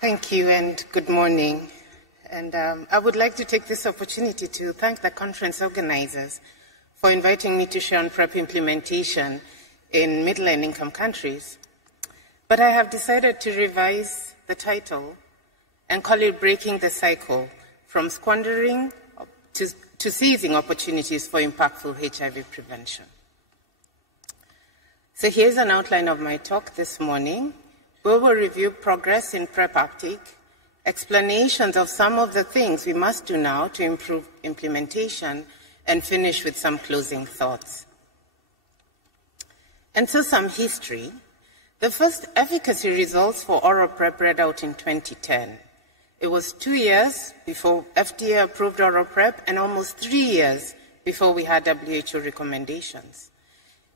Thank you and good morning. And I would like to take this opportunity to thank the conference organizers for inviting me to share on PrEP implementation in middle and income countries. But I have decided to revise the title and call it Breaking the Cycle from Squandering to Seizing Opportunities for Impactful HIV Prevention. So here's an outline of my talk this morning. We will review progress in PrEP uptake, explanations of some of the things we must do now to improve implementation, and finish with some closing thoughts. And so some history. The first efficacy results for oral PrEP read out in 2010. It was 2 years before FDA approved oral PrEP and almost 3 years before we had WHO recommendations.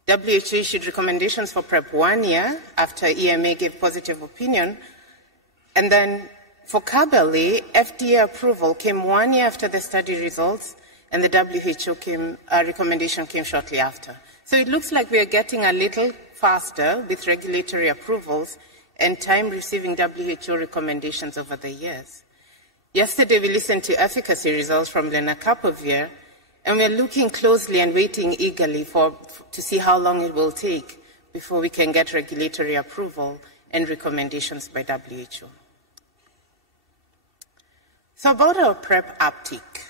WHO issued recommendations for PrEP 1 year after EMA gave positive opinion, and then for CAB-LA, FDA approval came 1 year after the study results, and the WHO recommendation came shortly after. So it looks like we are getting a little faster with regulatory approvals and time receiving WHO recommendations over the years. Yesterday, we listened to efficacy results from lenacapavir, and we're looking closely and waiting eagerly to see how long it will take before we can get regulatory approval and recommendations by WHO. So about our PrEP uptake.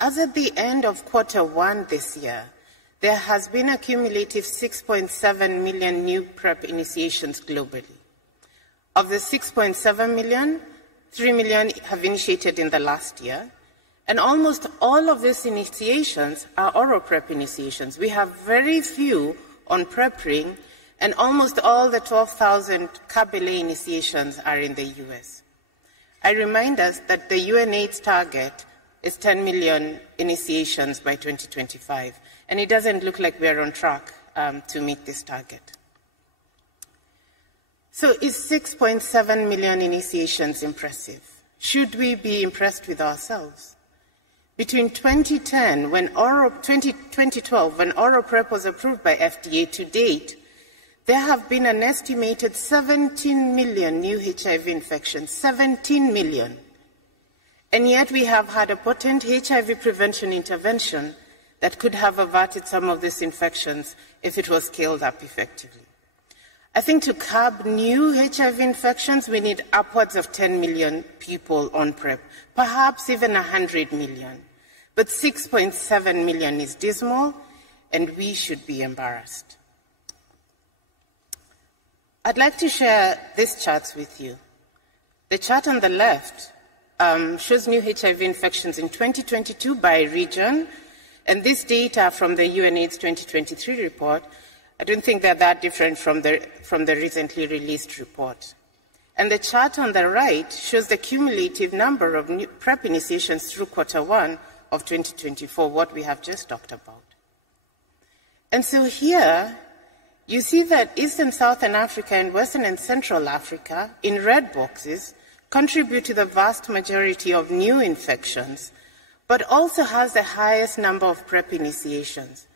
As at the end of Q1 this year, there has been a cumulative 6.7 million new PrEP initiations globally. Of the 6.7 million, 3 million have initiated in the last year. And almost all of these initiations are oral PrEP initiations. We have very few on PrEP ring, and almost all the 12,000 CAB-LA initiations are in the US. I remind us that the UNAIDS target is 10 million initiations by 2025, and it doesn't look like we're on track to meet this target. So is 6.7 million initiations impressive? Should we be impressed with ourselves? Between 2012, when oral PrEP was approved by FDA to date, there have been an estimated 17 million new HIV infections, 17 million. And yet we have had a potent HIV prevention intervention that could have averted some of these infections if it was scaled up effectively. I think to curb new HIV infections, we need upwards of 10 million people on PrEP, perhaps even 100 million. But 6.7 million is dismal, and we should be embarrassed. I'd like to share these charts with you. The chart on the left shows new HIV infections in 2022 by region, and this data from the UNAIDS 2023 report, I don't think they're that different from the recently released report. And the chart on the right shows the cumulative number of new PrEP initiations through Q1 of 2024, what we have just talked about. And so here, you see that East and Southern Africa and Western and Central Africa, in red boxes, contribute to the vast majority of new infections, but also has the highest number of PrEP initiations.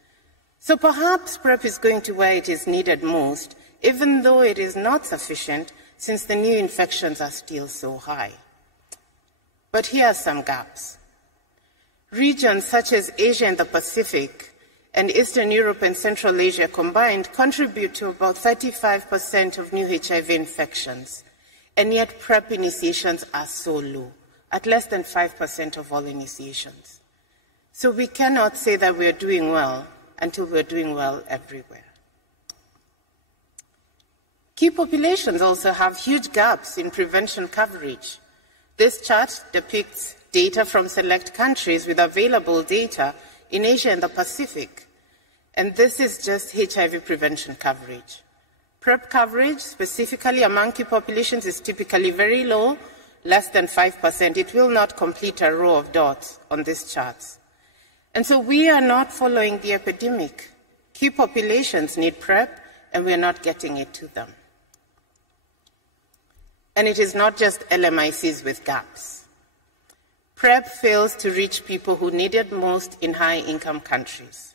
So perhaps PrEP is going to where it is needed most, even though it is not sufficient, since the new infections are still so high. But here are some gaps. Regions such as Asia and the Pacific and Eastern Europe and Central Asia combined contribute to about 35% of new HIV infections, and yet PrEP initiations are so low, at less than 5% of all initiations. So we cannot say that we are doing well until we are doing well everywhere. Key populations also have huge gaps in prevention coverage. This chart depicts data from select countries with available data in Asia and the Pacific. And this is just HIV prevention coverage. PrEP coverage, specifically among key populations, is typically very low, less than 5%. It will not complete a row of dots on these charts. And so we are not following the epidemic. Key populations need PrEP, and we are not getting it to them. And it is not just LMICs with gaps. PrEP fails to reach people who need it most in high-income countries.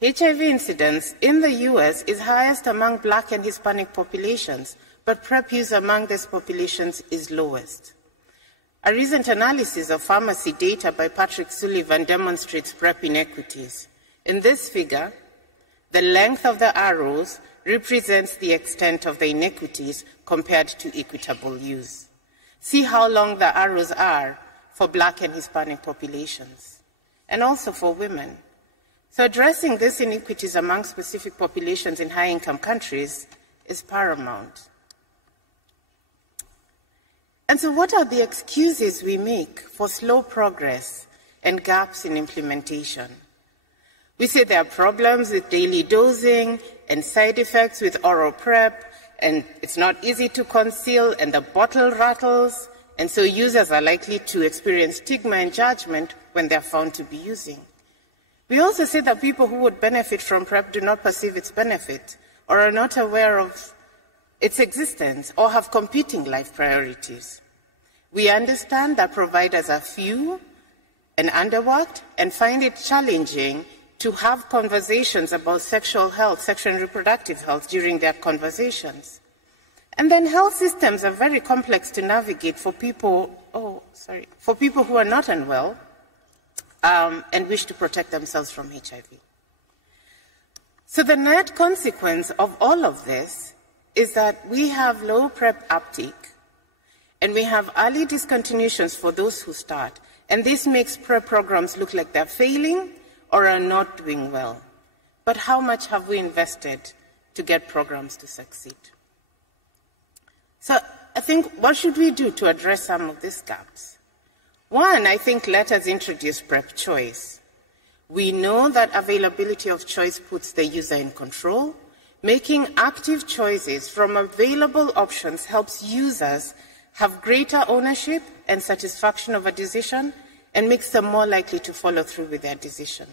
HIV incidence in the US is highest among Black and Hispanic populations, but PrEP use among these populations is lowest. A recent analysis of pharmacy data by Patrick Sullivan demonstrates PrEP inequities. In this figure, the length of the arrows represents the extent of the inequities compared to equitable use. See how long the arrows are for Black and Hispanic populations, and also for women. So addressing these inequities among specific populations in high-income countries is paramount. And so what are the excuses we make for slow progress and gaps in implementation? We say there are problems with daily dosing and side effects with oral PrEP, and it's not easy to conceal, and the bottle rattles, and so users are likely to experience stigma and judgment when they're found to be using. We also say that people who would benefit from PrEP do not perceive its benefit or are not aware of its existence or have competing life priorities. We understand that providers are few and underworked and find it challenging to have conversations about sexual health, sexual and reproductive health during their conversations. And then health systems are very complex to navigate for people who are not unwell and wish to protect themselves from HIV. So the net consequence of all of this is that we have low PrEP uptake, and we have early discontinuations for those who start, and this makes PrEP programs look like they're failing or are not doing well. But how much have we invested to get programs to succeed? So I think, what should we do to address some of these gaps? One, I think, let us introduce PrEP choice. We know that availability of choice puts the user in control. Making active choices from available options helps users have greater ownership and satisfaction of a decision and makes them more likely to follow through with their decision.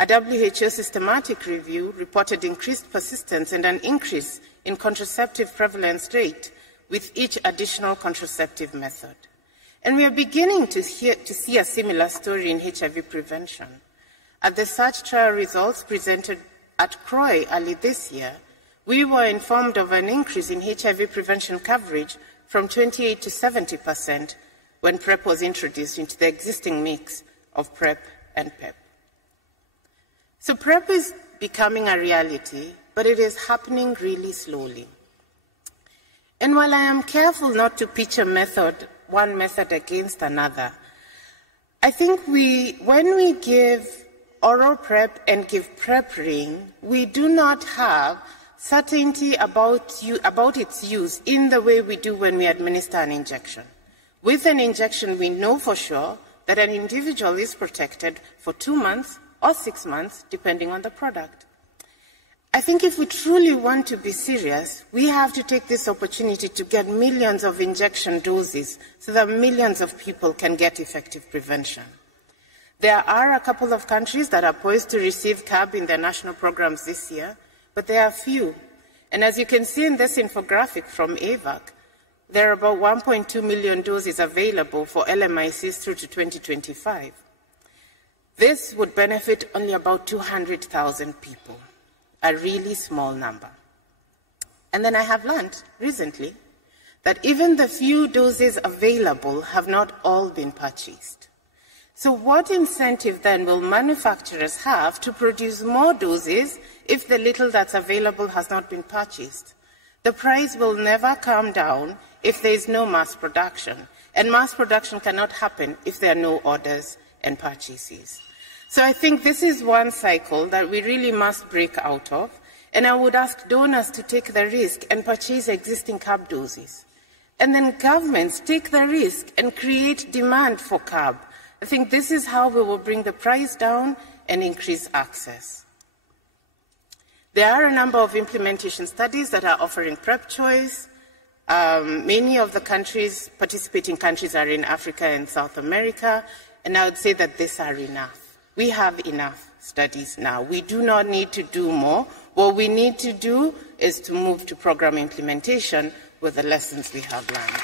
A WHO systematic review reported increased persistence and an increase in contraceptive prevalence rate with each additional contraceptive method. And we are beginning to see a similar story in HIV prevention. At the SEARCH trial results presented at CROI early this year, we were informed of an increase in HIV prevention coverage from 28 to 70% when PrEP was introduced into the existing mix of PrEP and PEP. So PrEP is becoming a reality, but it is happening really slowly. And while I am careful not to pitch one method against another, I think when we give oral PrEP and give PrEP ring, we do not have certainty about its use in the way we do when we administer an injection. With an injection, we know for sure that an individual is protected for 2 months or 6 months, depending on the product. I think if we truly want to be serious, we have to take this opportunity to get millions of injection doses so that millions of people can get effective prevention. There are a couple of countries that are poised to receive CAB in their national programs this year, but there are few. And as you can see in this infographic from AVAC, there are about 1.2 million doses available for LMICs through to 2025. This would benefit only about 200,000 people, a really small number. And then I have learned recently that even the few doses available have not all been purchased. So what incentive then will manufacturers have to produce more doses if the little that's available has not been purchased? The price will never come down if there is no mass production, and mass production cannot happen if there are no orders and purchases. So I think this is one cycle that we really must break out of, and I would ask donors to take the risk and purchase existing CAB doses. And then governments take the risk and create demand for CAB. I think this is how we will bring the price down and increase access. There are a number of implementation studies that are offering PrEP choice. Many of the participating countries are in Africa and South America, and I would say that these are enough. We have enough studies now. We do not need to do more. What we need to do is to move to program implementation with the lessons we have learned.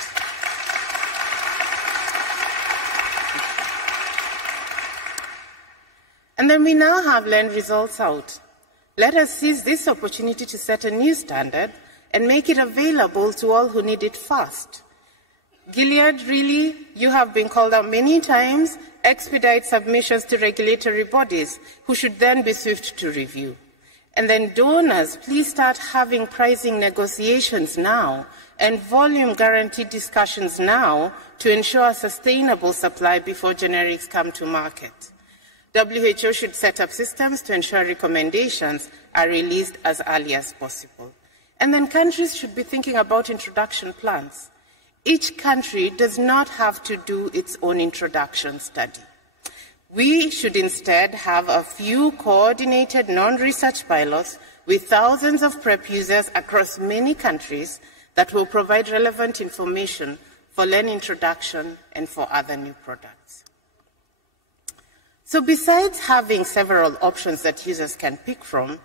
And then we now have learned results out. Let us seize this opportunity to set a new standard and make it available to all who need it fast. Gilead, really, you have been called out many times, expedite submissions to regulatory bodies, who should then be swift to review. And then donors, please start having pricing negotiations now and volume guarantee discussions now to ensure a sustainable supply before generics come to market. WHO should set up systems to ensure recommendations are released as early as possible. And then countries should be thinking about introduction plans. Each country does not have to do its own introduction study. We should instead have a few coordinated non-research pilots with thousands of PrEP users across many countries that will provide relevant information for LEN introduction and for other new products. So besides having several options that users can pick from,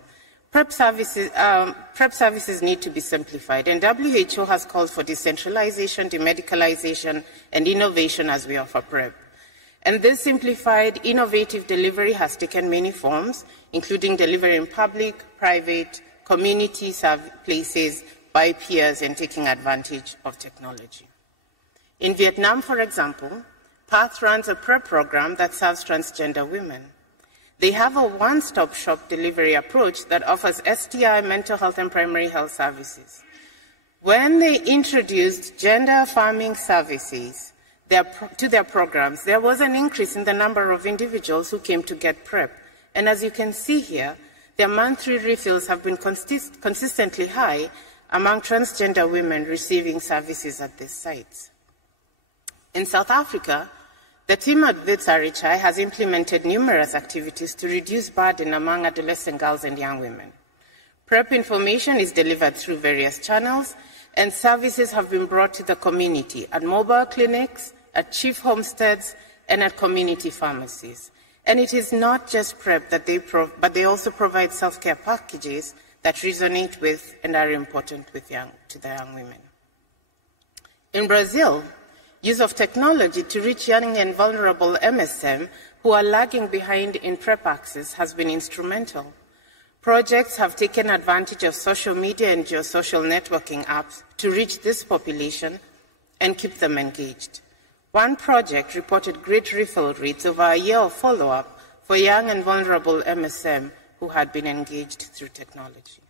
PrEP services need to be simplified, and WHO has called for decentralization, demedicalization, and innovation as we offer PrEP. And this simplified, innovative delivery has taken many forms, including delivery in public, private, community places, by peers, and taking advantage of technology. In Vietnam, for example, PATH runs a PrEP program that serves transgender women. They have a one-stop shop delivery approach that offers STI, mental health, and primary health services. When they introduced gender-affirming services to their programs, there was an increase in the number of individuals who came to get PrEP. And as you can see here, their monthly refills have been consistently high among transgender women receiving services at these sites. In South Africa, the team at Wits RHI has implemented numerous activities to reduce burden among adolescent girls and young women. PrEP information is delivered through various channels, and services have been brought to the community at mobile clinics, at chief homesteads, and at community pharmacies. And it is not just PrEP but they also provide self-care packages that resonate with and are important to the young women. In Brazil, use of technology to reach young and vulnerable MSM who are lagging behind in PrEP access has been instrumental. Projects have taken advantage of social media and geosocial networking apps to reach this population and keep them engaged. One project reported great refill rates over a year of follow-up for young and vulnerable MSM who had been engaged through technology.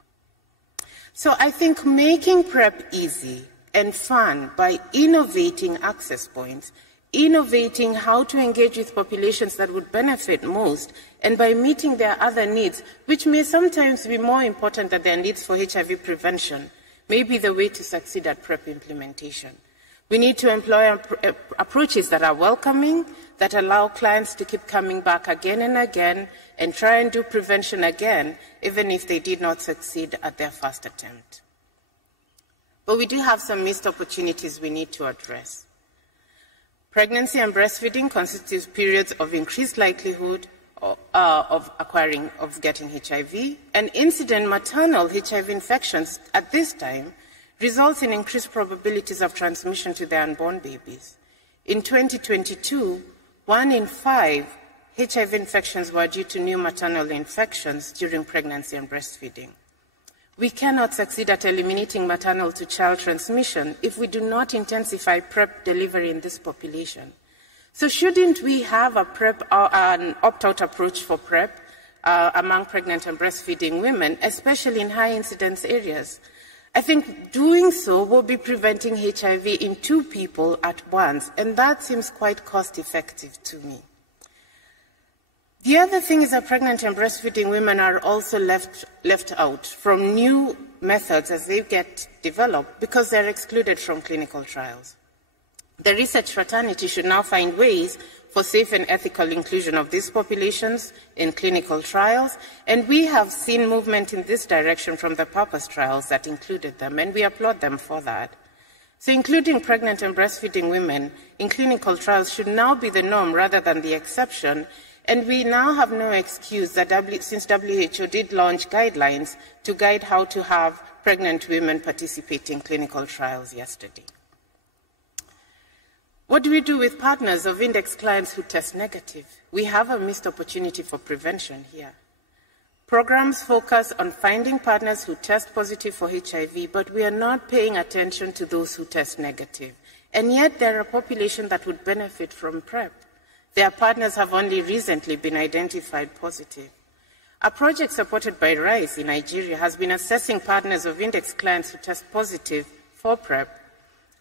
So I think making PrEP easy and fun by innovating access points, innovating how to engage with populations that would benefit most, and by meeting their other needs, which may sometimes be more important than their needs for HIV prevention, may be the way to succeed at PrEP implementation. We need to employ approaches that are welcoming, that allow clients to keep coming back again and again, and try and do prevention again, even if they did not succeed at their first attempt. But we do have some missed opportunities we need to address. Pregnancy and breastfeeding constitutes periods of increased likelihood of getting HIV, and incident maternal HIV infections at this time results in increased probabilities of transmission to their unborn babies. In 2022, 1 in 5 HIV infections were due to new maternal infections during pregnancy and breastfeeding. We cannot succeed at eliminating maternal to child transmission if we do not intensify PrEP delivery in this population. So shouldn't we have a PrEP or an opt-out approach for PrEP among pregnant and breastfeeding women, especially in high incidence areas? I think doing so will be preventing HIV in 2 people at once, and that seems quite cost-effective to me. The other thing is that pregnant and breastfeeding women are also left out from new methods as they get developed because they're excluded from clinical trials. The research fraternity should now find ways for safe and ethical inclusion of these populations in clinical trials, and we have seen movement in this direction from the PURPOSE trials that included them, and we applaud them for that. So including pregnant and breastfeeding women in clinical trials should now be the norm rather than the exception, and we now have no excuse that since WHO did launch guidelines to guide how to have pregnant women participate in clinical trials yesterday. What do we do with partners of index clients who test negative? We have a missed opportunity for prevention here. Programs focus on finding partners who test positive for HIV, but we are not paying attention to those who test negative. And yet there are a population that would benefit from PrEP. Their partners have only recently been identified positive. A project supported by RISE in Nigeria has been assessing partners of index clients who test positive for PrEP.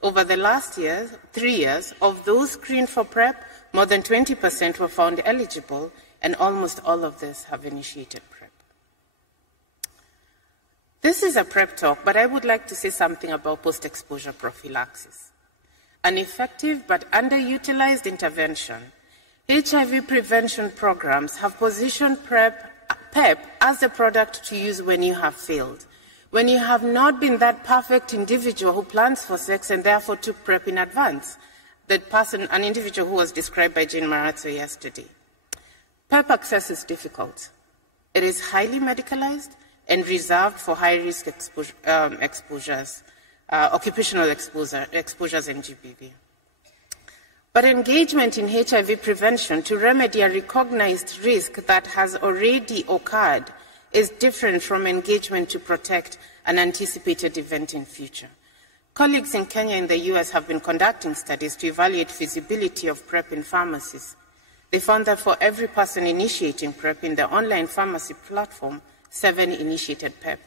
Over the last 3 years, of those screened for PrEP, more than 20% were found eligible, and almost all of this have initiated PrEP. This is a PrEP talk, but I would like to say something about post-exposure prophylaxis. An effective but underutilized intervention. HIV prevention programs have positioned PEP as the product to use when you have failed, when you have not been that perfect individual who plans for sex and therefore took PrEP in advance, an individual who was described by Jane Marazzo yesterday. PEP access is difficult. It is highly medicalized and reserved for high-risk exposures, occupational exposures and GBV. But engagement in HIV prevention to remedy a recognized risk that has already occurred is different from engagement to protect an anticipated event in future. Colleagues in Kenya and the US have been conducting studies to evaluate feasibility of PrEP in pharmacies. They found that for every person initiating PrEP in the online pharmacy platform, 7 initiated PEP.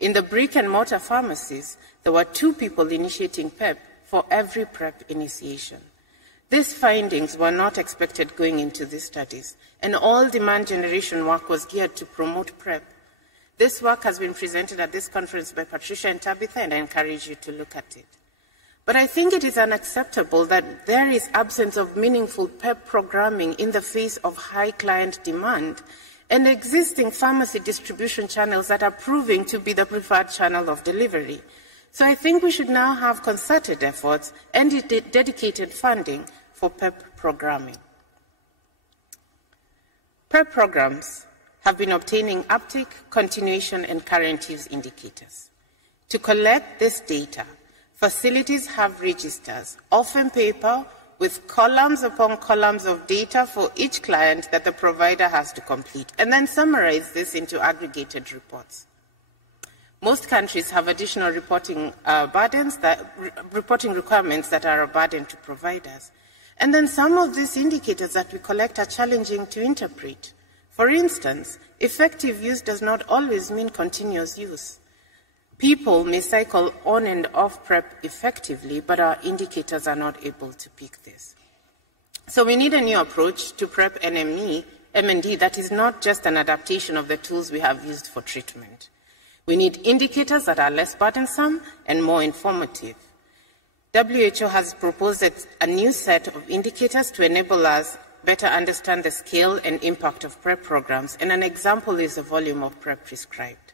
In the brick-and-mortar pharmacies, there were 2 people initiating PEP for every PrEP initiation. These findings were not expected going into these studies, and all demand generation work was geared to promote PrEP. This work has been presented at this conference by Patricia and Tabitha, and I encourage you to look at it. But I think it is unacceptable that there is absence of meaningful PEP programming in the face of high client demand and existing pharmacy distribution channels that are proving to be the preferred channel of delivery. So I think we should now have concerted efforts and dedicated funding for PEP programming. PEP programs have been obtaining uptake, continuation, and current use indicators. To collect this data, facilities have registers, often paper, with columns upon columns of data for each client that the provider has to complete, and then summarize this into aggregated reports. Most countries have additional reporting requirements that are a burden to providers. And then some of these indicators that we collect are challenging to interpret. For instance, effective use does not always mean continuous use. People may cycle on and off PrEP effectively, but our indicators are not able to pick this. So we need a new approach to PrEP M&D that is not just an adaptation of the tools we have used for treatment. We need indicators that are less burdensome and more informative. WHO has proposed a new set of indicators to enable us better understand the scale and impact of PrEP programs, and an example is the volume of PrEP prescribed.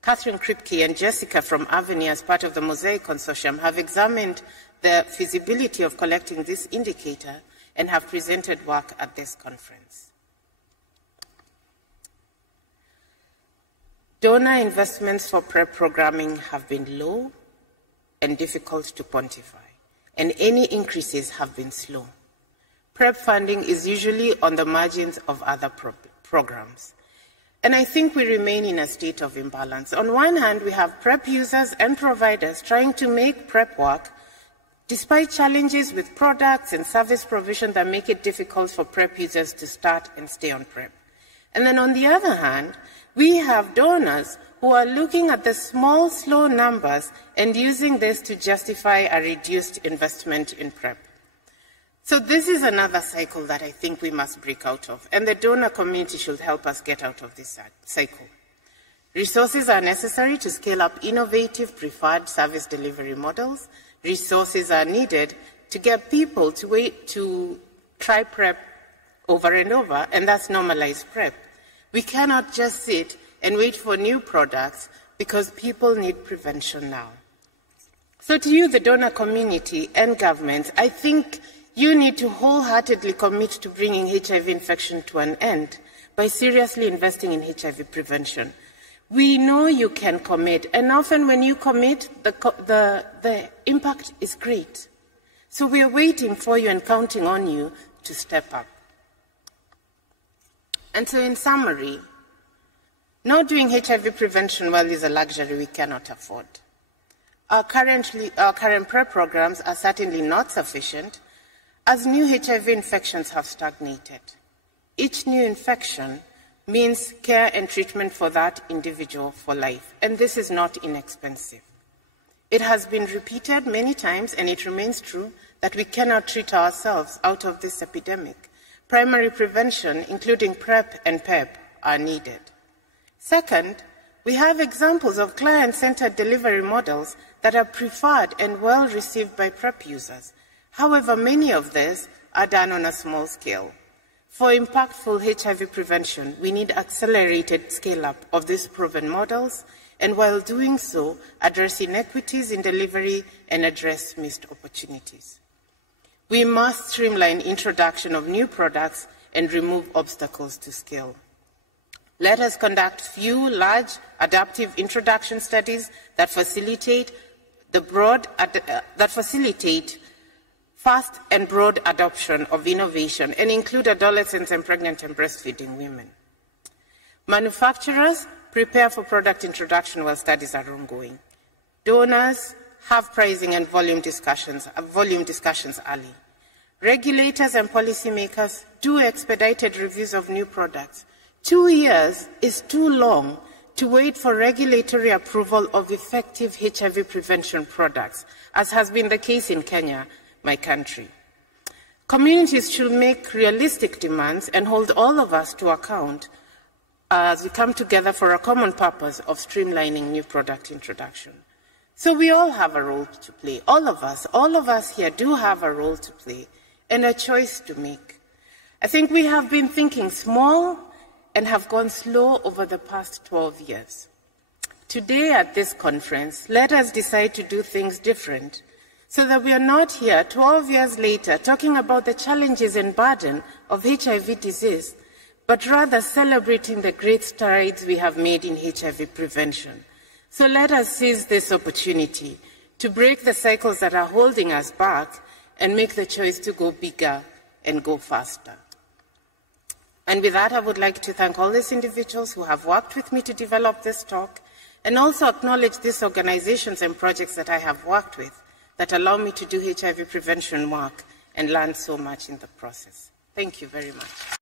Catherine Kripke and Jessica from Avenir, as part of the Mosaic Consortium, have examined the feasibility of collecting this indicator and have presented work at this conference. Donor investments for PrEP programming have been low and difficult to quantify, and any increases have been slow. PrEP funding is usually on the margins of other programs. And I think we remain in a state of imbalance. On one hand, we have PrEP users and providers trying to make PrEP work, despite challenges with products and service provision that make it difficult for PrEP users to start and stay on PrEP. And then on the other hand, we have donors who are looking at the small, slow numbers and using this to justify a reduced investment in PrEP. So this is another cycle that I think we must break out of, and the donor community should help us get out of this cycle. Resources are necessary to scale up innovative preferred service delivery models. Resources are needed to get people to try PrEP over and over, and that's normalized PrEP. We cannot just sit and wait for new products because people need prevention now. So to you, the donor community and governments, I think you need to wholeheartedly commit to bringing HIV infection to an end by seriously investing in HIV prevention. We know you can commit, and often when you commit, the impact is great. So we are waiting for you and counting on you to step up. And so in summary, Not doing HIV prevention well is a luxury we cannot afford. Our current PrEP programs are certainly not sufficient, as new HIV infections have stagnated. Each new infection means care and treatment for that individual for life, and this is not inexpensive. It has been repeated many times, and it remains true, that we cannot treat ourselves out of this epidemic. Primary prevention, including PrEP and PEP, are needed. Second, we have examples of client-centered delivery models that are preferred and well received by PrEP users. However, many of these are done on a small scale. For impactful HIV prevention, we need accelerated scale-up of these proven models, and while doing so, address inequities in delivery and address missed opportunities. We must streamline introduction of new products and remove obstacles to scale. Let us conduct few large adaptive introduction studies that facilitate fast and broad adoption of innovation and include adolescents and pregnant and breastfeeding women. Manufacturers prepare for product introduction while studies are ongoing. Donors have pricing and volume discussions early. Regulators and policymakers do expedited reviews of new products. 2 years is too long to wait for regulatory approval of effective HIV prevention products, as has been the case in Kenya, my country. Communities should make realistic demands and hold all of us to account as we come together for a common purpose of streamlining new product introduction. So we all have a role to play. All of us here do have a role to play and a choice to make. I think we have been thinking small and have gone slow over the past 12 years. Today at this conference, let us decide to do things different so that we are not here 12 years later talking about the challenges and burden of HIV disease, but rather celebrating the great strides we have made in HIV prevention. So let us seize this opportunity to break the cycles that are holding us back and make the choice to go bigger and go faster. And with that, I would like to thank all these individuals who have worked with me to develop this talk, and also acknowledge these organizations and projects that I have worked with that allow me to do HIV prevention work and learn so much in the process. Thank you very much.